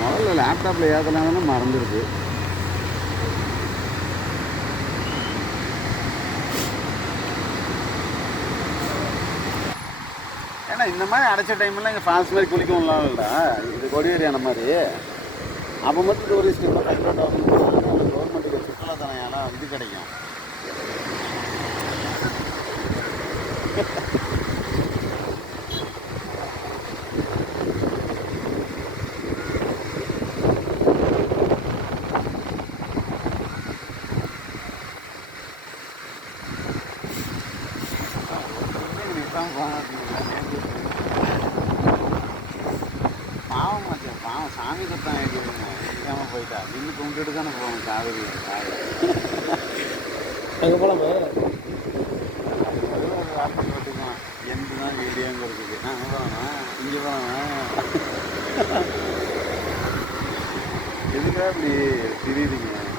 முதல்ல லேப்டாப்பில் ஏற்றலாம்னு மறந்துடுது. ஏன்னா இந்த மாதிரி அடைச்ச டைம்லாம் இங்கே ஃபால்ஸ் மாதிரி குளிக்கணும்லாம் இல்லைடா. இது கொடியேரியான மாதிரி அப்போ மட்டும் டூரிஸ்ட் இப்போ கல்வெட்டு அப்படின்னு கவர்மெண்ட்டுக்கு சுற்றுலாத்தனையால் இது கிடைக்கும். பாவம் மாச்சா, பாவம் சாமி குத்தான் ஆகிடுங்க. இல்லாமல் போயிட்டா நின்று கும்பிட்டுட்டு தானே போகணும். காவேரி அங்கே போகலாமா? வார்த்தை போட்டுக்கலாம். எந்த தான் வீடியோங்க இருக்குது. அங்கே போகலாமா, இங்கே போகலாமா? எதுக்காக இப்படி தெரியுதுங்க?